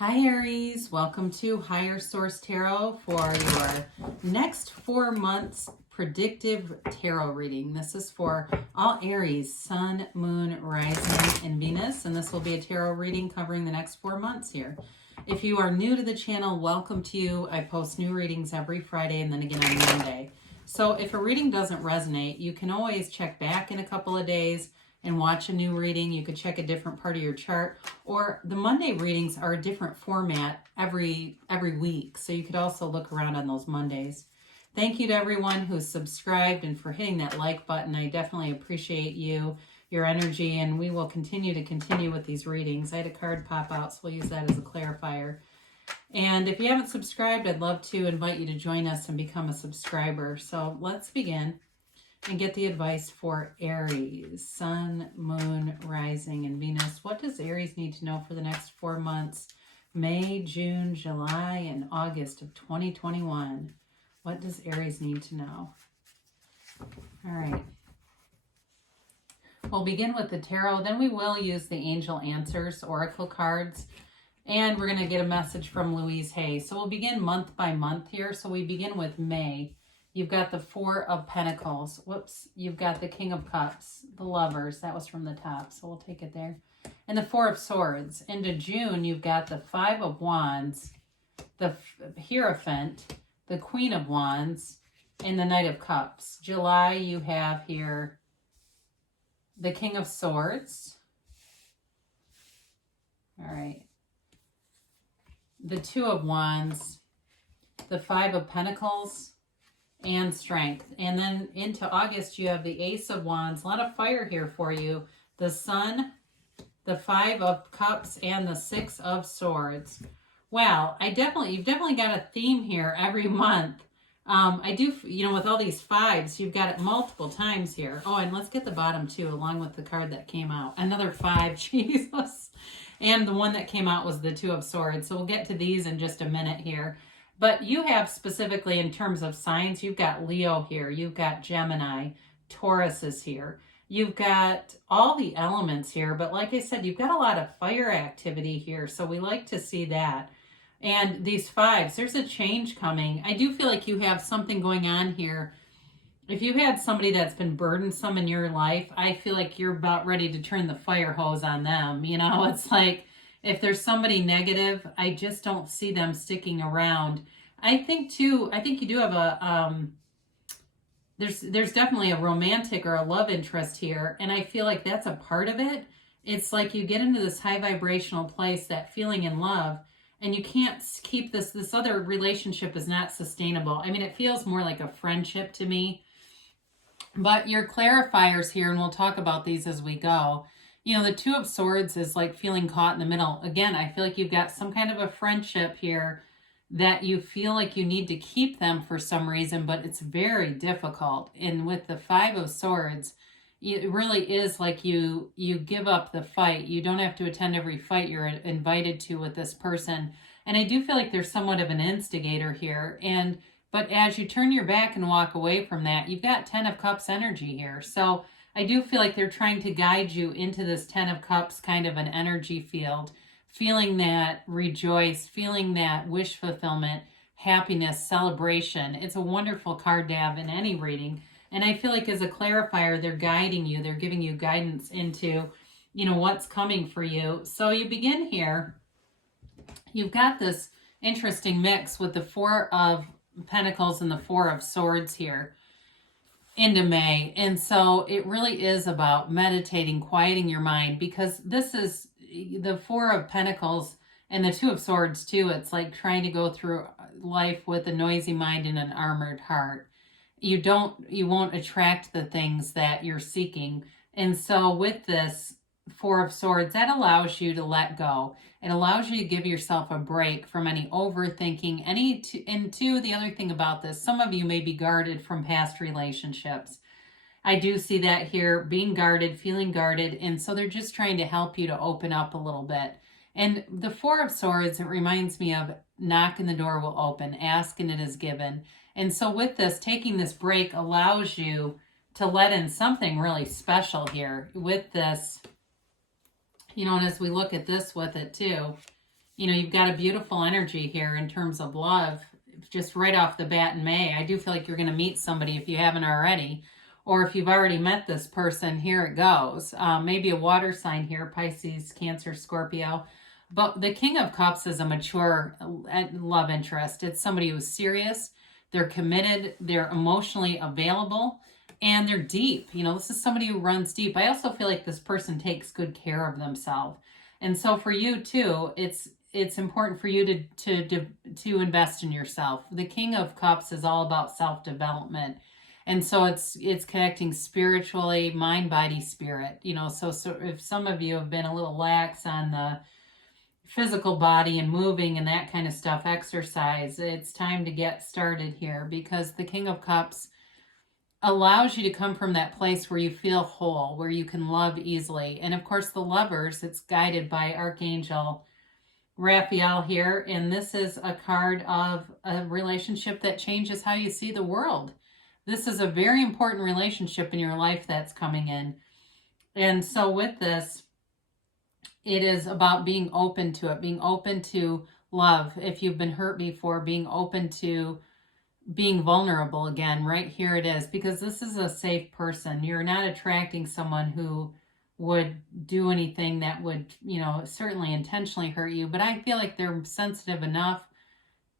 Hi Aries, welcome to Higher Source Tarot for your next 4 months predictive tarot reading. This is for all Aries, Sun, Moon, Rising, and Venus, and this will be a tarot reading covering the next 4 months here. If you are new to the channel, welcome to you. I post new readings every Friday and then again on Monday. So if a reading doesn't resonate, you can always check back in a couple of days and watch a new reading. You could check a different part of your chart, or the Monday readings are a different format every week, so you could also look around on those Mondays. Thank you to everyone who's subscribed and for hitting that like button. I definitely appreciate you, your energy, and we will continue with these readings. I had a card pop out, so we'll use that as a clarifier. And if you haven't subscribed, I'd love to invite you to join us and become a subscriber. So let's begin and get the advice for Aries, Sun, Moon, Rising, and Venus. What does Aries need to know for the next 4 months? May, June, July, and August of 2021. What does Aries need to know? All right. We'll begin with the tarot. Then we will use the Angel Answers Oracle cards. And we're going to get a message from Louise Hay. So we'll begin month by month here. So we begin with May. You've got the Four of Pentacles. Whoops. You've got the King of Cups, the Lovers. That was from the top, so we'll take it there. And the Four of Swords. Into June, you've got the Five of Wands, the Hierophant, the Queen of Wands, and the Knight of Cups. July, you have here the King of Swords. All right. The Two of Wands, the Five of Pentacles, and Strength. And then into August, you have the Ace of Wands. A lot of fire here for you. The Sun, the Five of Cups, and the Six of Swords. Wow, you've definitely got a theme here every month. I do, with all these fives, you've got it multiple times here. Oh, and let's get the bottom too, along with the card that came out. Another 5, Jesus. And the one that came out was the Two of Swords. So we'll get to these in just a minute here. But you have specifically in terms of signs, you've got Leo here, you've got Gemini, Taurus is here. You've got all the elements here, but like I said, you've got a lot of fire activity here, so we like to see that. And these fives, there's a change coming. I do feel like you have something going on here. If you had somebody that's been burdensome in your life, I feel like you're about ready to turn the fire hose on them. It's like, if there's somebody negative, I just don't see them sticking around. I think you do have there's definitely a romantic or a love interest here, and I feel like that's a part of it. It's like you get into this high vibrational place, that feeling in love, and you can't keep this other relationship is not sustainable. I mean, it feels more like a friendship to me. But your clarifiers here, and we'll talk about these as we go. The Two of Swords is like feeling caught in the middle. Again, I feel like you've got some kind of a friendship here that you feel like you need to keep them for some reason, but it's very difficult. And with the Five of Swords, it really is like you give up the fight. You don't have to attend every fight you're invited to with this person. And I do feel like there's somewhat of an instigator here. But as you turn your back and walk away from that, you've got 10 of Cups energy here. So I do feel like they're trying to guide you into this 10 of Cups kind of an energy field, feeling that rejoice, feeling that wish fulfillment, happiness, celebration. It's a wonderful card to have in any reading. And I feel like as a clarifier, they're guiding you. They're giving you guidance into, what's coming for you. So you begin here. You've got this interesting mix with the Four of Pentacles and the Four of Swords here into May. And so it really is about meditating, quieting your mind, because this is the Four of Pentacles and the Two of Swords too. It's like trying to go through life with a noisy mind and an armored heart. You won't attract the things that you're seeking. And so with this Four of Swords, that allows you to let go. It allows you to give yourself a break from any overthinking. And two, the other thing about this, some of you may be guarded from past relationships. I do see that here, being guarded, feeling guarded. And so they're just trying to help you to open up a little bit. And the Four of Swords, it reminds me of knock and the door will open, ask and it is given. And so with this, taking this break allows you to let in something really special here with this. And as we look at this with it too, you've got a beautiful energy here in terms of love, just right off the bat in May. I do feel like you're going to meet somebody if you haven't already, or if you've already met this person, here it goes. Maybe a water sign here, Pisces, Cancer, Scorpio. But the King of Cups is a mature love interest. It's somebody who's serious, they're committed, they're emotionally available, and they're deep. This is somebody who runs deep. I also feel like this person takes good care of themselves. And so for you too, it's important for you to invest in yourself. The King of Cups is all about self-development. And so it's connecting spiritually, mind, body, spirit. So if some of you have been a little lax on the physical body and moving and that kind of stuff, exercise, it's time to get started here, because the King of Cups allows you to come from that place where you feel whole, where you can love easily. And of course, the Lovers, it's guided by Archangel Raphael here. And this is a card of a relationship that changes how you see the world. This is a very important relationship in your life that's coming in. And so with this, it is about being open to it, being open to love. If you've been hurt before, being open to being vulnerable again. Right here it is, because this is a safe person. You're not attracting someone who would do anything that would, certainly intentionally hurt you. But I feel like they're sensitive enough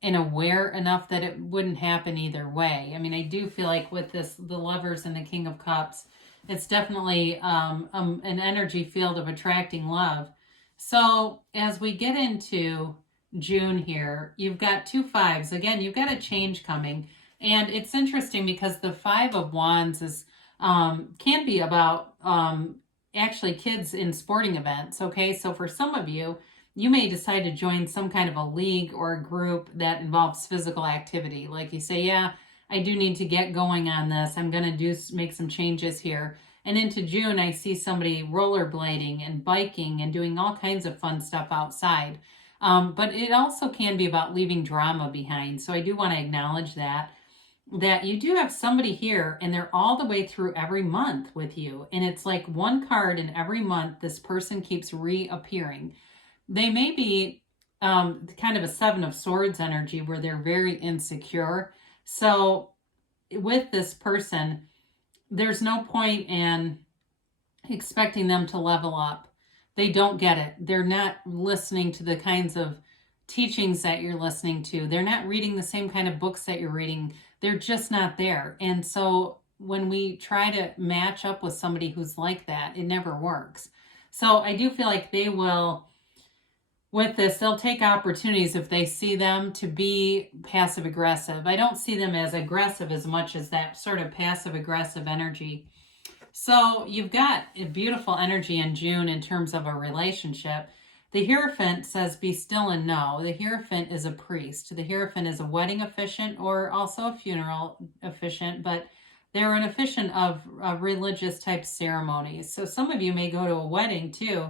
and aware enough that it wouldn't happen either way. I mean, I do feel like with this, the Lovers and the King of Cups, it's definitely an energy field of attracting love. So as we get into June here, you've got 2 5s. Again, you've got a change coming. And it's interesting because the 5 of Wands is can be about actually kids in sporting events. Okay, so for some of you, you may decide to join some kind of a league or a group that involves physical activity. Like you say, yeah, I do need to get going on this. I'm going to make some changes here. And into June, I see somebody rollerblading and biking and doing all kinds of fun stuff outside. But it also can be about leaving drama behind. So I do want to acknowledge that you do have somebody here, and they're all the way through every month with you. And it's like one card in every month, this person keeps reappearing. They may be kind of a 7 of Swords energy where they're very insecure. So with this person, there's no point in expecting them to level up. They don't get it. They're not listening to the kinds of teachings that you're listening to. They're not reading the same kind of books that you're reading. They're just not there. And so when we try to match up with somebody who's like that, it never works. So I do feel like they will, with this, they'll take opportunities if they see them to be passive aggressive. I don't see them as aggressive as much as that sort of passive aggressive energy. So you've got a beautiful energy in June in terms of a relationship. The Hierophant says, be still and know. The Hierophant is a priest. The Hierophant is a wedding officiant or also a funeral officiant, but they're an officiant of religious type ceremonies. So some of you may go to a wedding too,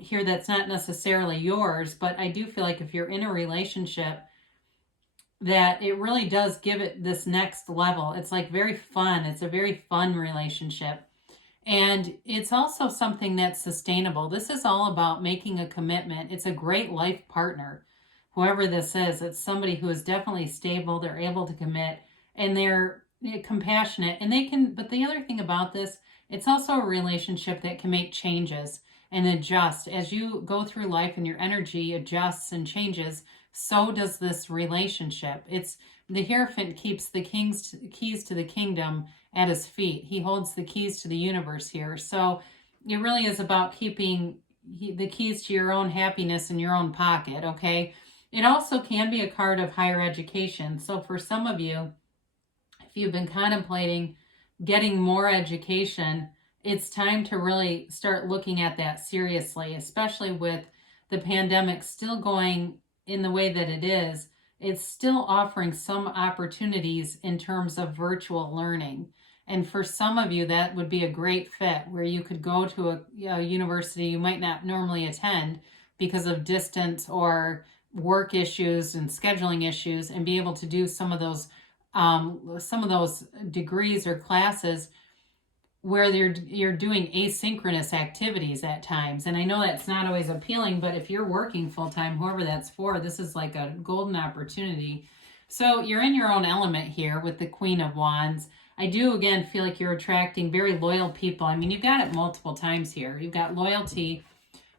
here that's not necessarily yours, but I do feel like if you're in a relationship, that it really does give it this next level. It's like very fun. It's a very fun relationship. And it's also something that's sustainable. This is all about making a commitment. It's a great life partner. Whoever this is, it's somebody who is definitely stable. They're able to commit and they're compassionate. And they can, but the other thing about this, it's also a relationship that can make changes and adjust. As you go through life and your energy adjusts and changes, so does this relationship. It's the Hierophant keeps the keys to the kingdom at his feet. He holds the keys to the universe here. So it really is about keeping the keys to your own happiness in your own pocket, okay? It also can be a card of higher education. So for some of you, if you've been contemplating getting more education, it's time to really start looking at that seriously, especially with the pandemic still going in the way that it is. It's still offering some opportunities in terms of virtual learning. And for some of you, that would be a great fit where you could go to a university you might not normally attend because of distance or work issues and scheduling issues, and be able to do some of those degrees or classes where you're doing asynchronous activities at times. And I know that's not always appealing, but if you're working full-time, whoever that's for, this is like a golden opportunity. So you're in your own element here with the Queen of Wands. I do, again, feel like you're attracting very loyal people. I mean, you've got it multiple times here. You've got loyalty,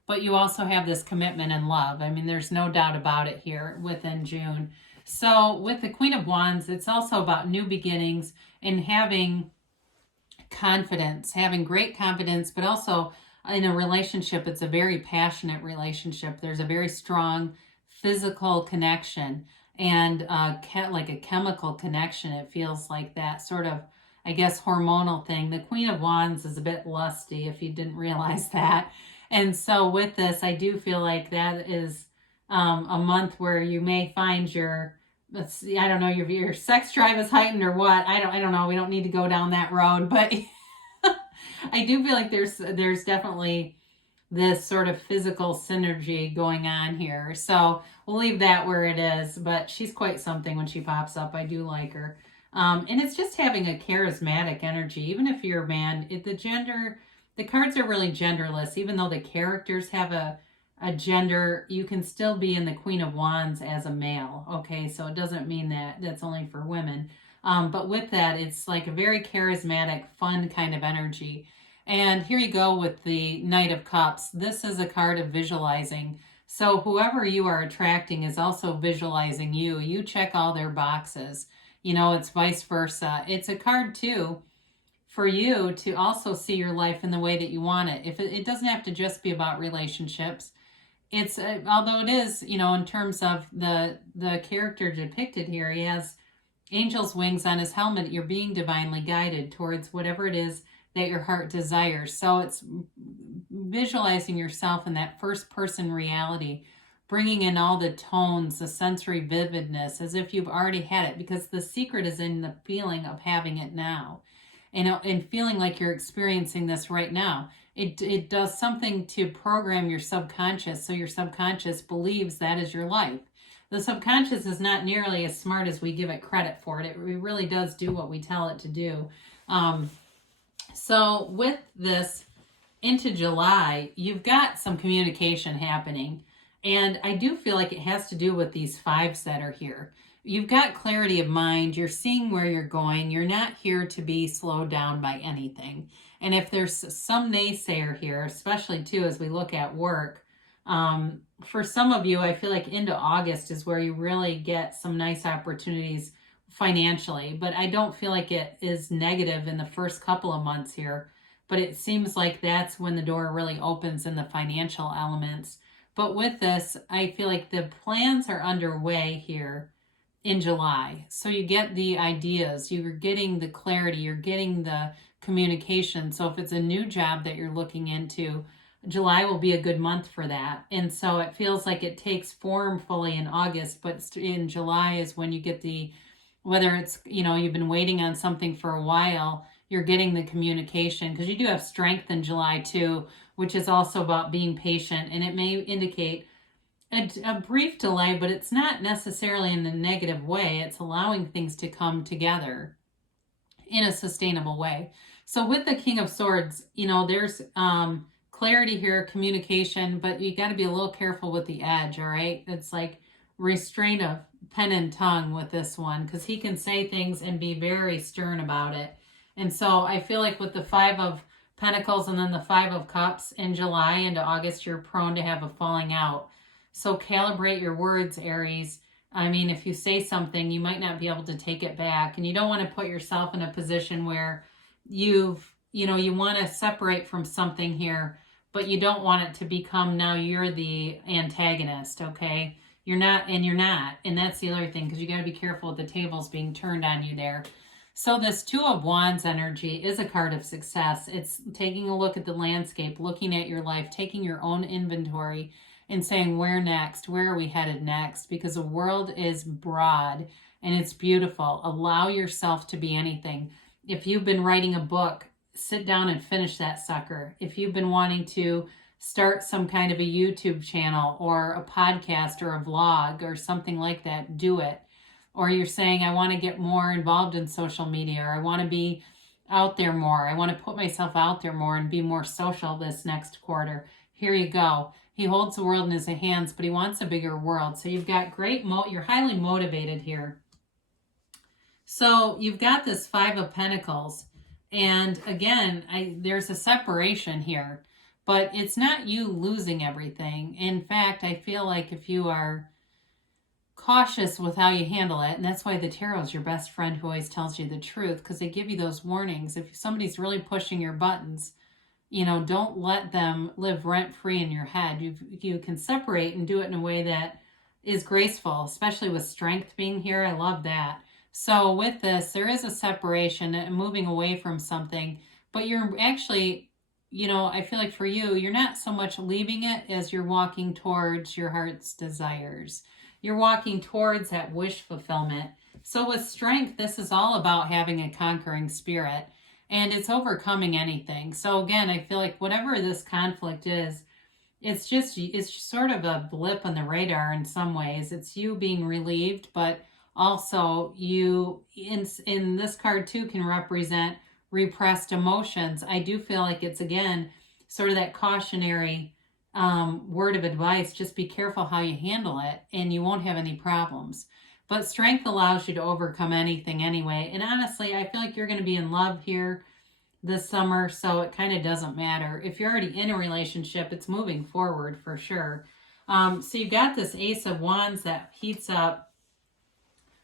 but you also have this commitment and love. I mean, there's no doubt about it here within June. So with the Queen of Wands, it's also about new beginnings and having confidence, having great confidence, but also in a relationship, it's a very passionate relationship. There's a very strong physical connection and like a chemical connection. It feels like that sort of, I guess, hormonal thing. The Queen of Wands is a bit lusty, if you didn't realize that. And so with this, I do feel like that is a month where you may find your, let's see, I don't know, your sex drive is heightened or what. I don't know. We don't need to go down that road, but I do feel like there's definitely this sort of physical synergy going on here. So we'll leave that where it is, but she's quite something when she pops up. I do like her. And it's just having a charismatic energy. Even if you're a man, the cards are really genderless. Even though the characters have a gender, you can still be in the Queen of Wands as a male. Okay, so it doesn't mean that that's only for women. But with that, it's like a very charismatic, fun kind of energy. And here you go with the Knight of Cups. This is a card of visualizing. So whoever you are attracting is also visualizing you. You check all their boxes. You know, it's vice versa. It's a card, too, for you to also see your life in the way that you want it. If it doesn't have to just be about relationships. It's although it is, you know, in terms of the character depicted here, he has angel's wings on his helmet. You're being divinely guided towards whatever it is that your heart desires. So it's visualizing yourself in that first person reality, bringing in all the tones, the sensory vividness, as if you've already had it, because the secret is in the feeling of having it now, and feeling like you're experiencing this right now. It does something to program your subconscious, so your subconscious believes that is your life. The subconscious is not nearly as smart as we give it credit for it. It really does do what we tell it to do. So with this into July, you've got some communication happening. And I do feel like it has to do with these fives that are here. You've got clarity of mind. You're seeing where you're going. You're not here to be slowed down by anything. And if there's some naysayer here, especially too as we look at work, for some of you, I feel like into August is where you really get some nice opportunities financially. But I don't feel like it is negative in the first couple of months here. But it seems like that's when the door really opens in the financial elements. But with this, I feel like the plans are underway here in July. So you get the ideas, you're getting the clarity, you're getting the communication. So if it's a new job that you're looking into, July will be a good month for that. And so it feels like it takes form fully in August, but in July is when you get whether it's, you know, you've been waiting on something for a while, you're getting the communication, because you do have strength in July too, which is also about being patient. And it may indicate a brief delay, but it's not necessarily in a negative way. It's allowing things to come together in a sustainable way. So with the King of Swords, you know, there's clarity here, communication, but you got to be a little careful with the edge, all right? It's like restraint of pen and tongue with this one, because he can say things and be very stern about it. And so I feel like with the Five of Pentacles and then the Five of Cups in July into August, you're prone to have a falling out. So calibrate your words, Aries. I mean, if you say something, you might not be able to take it back. And you don't want to put yourself in a position where you want to separate from something here, but you don't want it to become now you're the antagonist, okay? You're not. And that's the other thing, because you got to be careful with the tables being turned on you there. So this Two of Wands energy is a card of success. It's taking a look at the landscape, looking at your life, taking your own inventory and saying, where next? Where are we headed next? Because the world is broad and it's beautiful. Allow yourself to be anything. If you've been writing a book, sit down and finish that sucker. If you've been wanting to start some kind of a YouTube channel or a podcast or a vlog or something like that, do it. Or you're saying, I want to get more involved in social media, or I want to be out there more. I want to put myself out there more and be more social this next quarter. Here you go. He holds the world in his hands, but he wants a bigger world. So you've got you're highly motivated here. So you've got this Five of Pentacles. And again, there's a separation here, but it's not you losing everything. In fact, I feel like if you are cautious with how you handle it, and that's why the tarot is your best friend who always tells you the truth, because they give you those warnings. If somebody's really pushing your buttons, don't let them live rent-free in your head. You can separate and do it in a way that is graceful, especially with Strength being here. I love that. So with this, there is a separation and moving away from something, but you're actually, I feel like for you, you're not so much leaving it as you're walking towards your heart's desires. You're walking towards that wish fulfillment. So with Strength, this is all about having a conquering spirit, and it's overcoming anything. So again, I feel like whatever this conflict is, it's sort of a blip on the radar in some ways. It's you being relieved, but also you in this card too can represent repressed emotions. I do feel like it's, again, sort of that cautionary word of advice. Just be careful how you handle it and you won't have any problems. But Strength allows you to overcome anything anyway. And honestly, I feel like you're going to be in love here this summer, so it kind of doesn't matter. If you're already in a relationship, it's moving forward for sure. So you got this Ace of Wands that heats up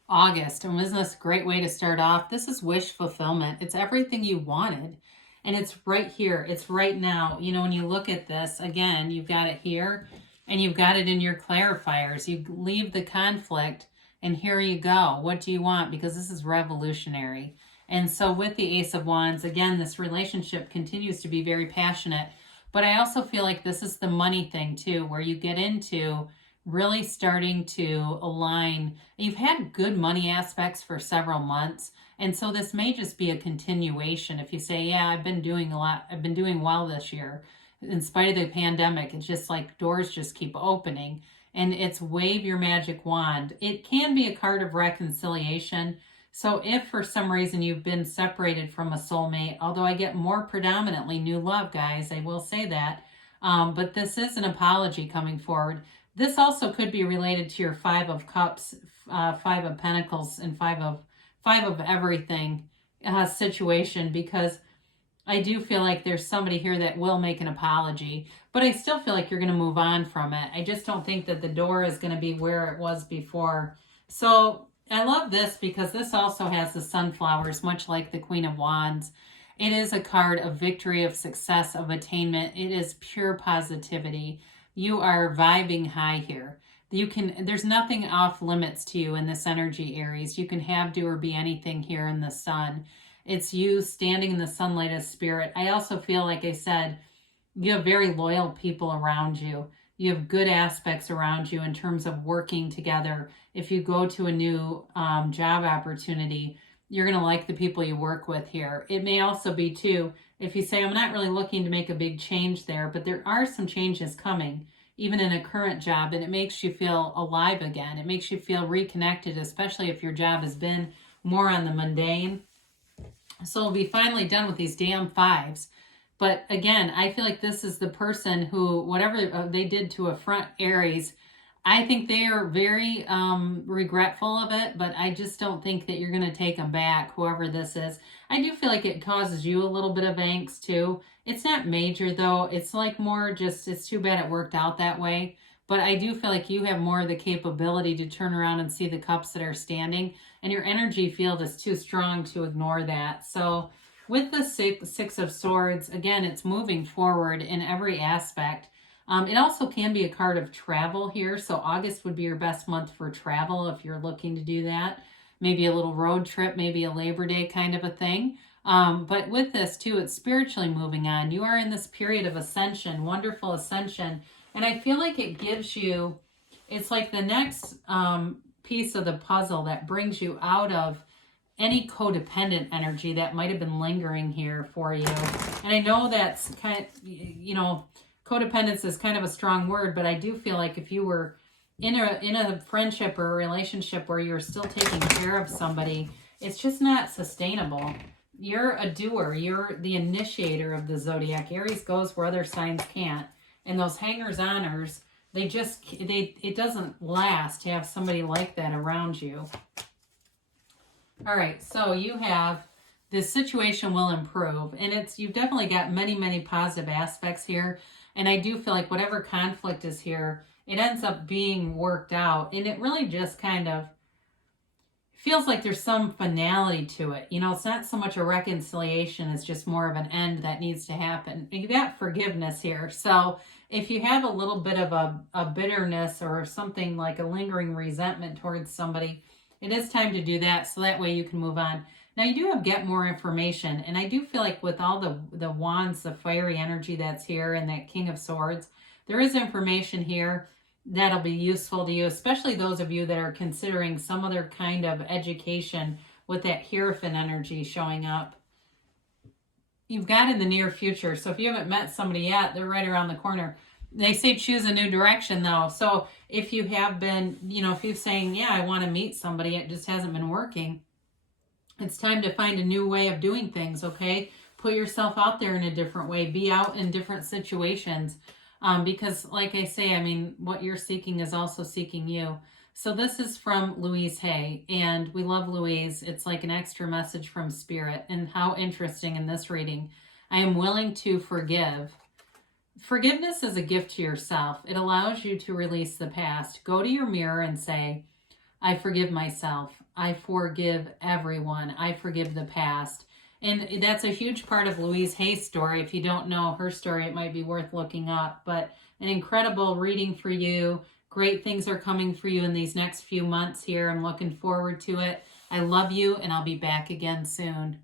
August. And isn't this a great way to start off? This is wish fulfillment. It's everything you wanted. And it's right here. It's right now. When you look at this, again, you've got it here and you've got it in your clarifiers. You leave the conflict and here you go. What do you want? Because this is revolutionary. And so with the Ace of Wands, again, this relationship continues to be very passionate. But I also feel like this is the money thing too, where you get into really starting to align. You've had good money aspects for several months. And so this may just be a continuation. If you say, yeah, I've been doing a lot. I've been doing well this year. In spite of the pandemic, it's just like doors just keep opening. And it's wave your magic wand. It can be a card of reconciliation. So if for some reason you've been separated from a soulmate, although I get more predominantly new love, guys, I will say that. But this is an apology coming forward. This also could be related to your Five of Cups, Five of Pentacles, and Five of everything situation, because I do feel like there's somebody here that will make an apology, but I still feel like you're going to move on from it. I just don't think that the door is going to be where it was before. So I love this because this also has the sunflowers, much like the Queen of Wands. It is a card of victory, of success, of attainment. It is pure positivity. You are vibing high here. There's nothing off limits to you in this energy, Aries. You can have, do, or be anything here in the sun. It's you standing in the sunlight as spirit. I also feel, like I said, you have very loyal people around you. You have good aspects around you in terms of working together. If you go to a new job opportunity, you're going to like the people you work with here. It may also be, too, if you say, I'm not really looking to make a big change there, but there are some changes coming, even in a current job, and it makes you feel alive again. It makes you feel reconnected, especially if your job has been more on the mundane. So we'll be finally done with these damn fives. But again, I feel like this is the person who, whatever they did to affront Aries, I think they are very regretful of it, but I just don't think that you're going to take them back, whoever this is. I do feel like it causes you a little bit of angst too. It's not major though. It's like more just, it's too bad it worked out that way. But I do feel like you have more of the capability to turn around and see the cups that are standing, and your energy field is too strong to ignore that. So with the Six of Swords, again, it's moving forward in every aspect. It also can be a card of travel here. So August would be your best month for travel if you're looking to do that. Maybe a little road trip, maybe a Labor Day kind of a thing. But with this too, it's spiritually moving on. You are in this period of ascension, wonderful ascension. And I feel like it gives you, it's like the next piece of the puzzle that brings you out of any codependent energy that might have been lingering here for you. And I know that's kind of, codependence is kind of a strong word, but I do feel like if you were in a friendship or a relationship where you're still taking care of somebody, it's just not sustainable. you're a doer. You're the initiator of the zodiac. Aries goes where other signs can't. And those hangers-oners, it doesn't last to have somebody like that around you. All right, so you have this situation will improve, and you've definitely got many, many positive aspects here. And I do feel like whatever conflict is here, it ends up being worked out, and it really just kind of feels like there's some finality to it. You know, it's not so much a reconciliation, it's just more of an end that needs to happen. You got forgiveness here. So if you have a little bit of a bitterness or something like a lingering resentment towards somebody, it is time to do that so that way you can move on. Now you do have get more information, and I do feel like with all the wands, the fiery energy that's here and that King of Swords, there is information here that'll be useful to you, especially those of you that are considering some other kind of education with that Hierophant energy showing up. You've got in the near future, so if you haven't met somebody yet, they're right around the corner. They say choose a new direction, though. So if you have been, if you're saying, yeah, I want to meet somebody, it just hasn't been working, it's time to find a new way of doing things, okay? Put yourself out there in a different way. Be out in different situations. Because like I say, I mean, what you're seeking is also seeking you. So this is from Louise Hay, and we love Louise. It's like an extra message from Spirit. And how interesting in this reading. I am willing to forgive. Forgiveness is a gift to yourself. It allows you to release the past. Go to your mirror and say, I forgive myself. I forgive everyone. I forgive the past. And that's a huge part of Louise Hay's story. If you don't know her story, it might be worth looking up. But an incredible reading for you. Great things are coming for you in these next few months here. I'm looking forward to it. I love you, and I'll be back again soon.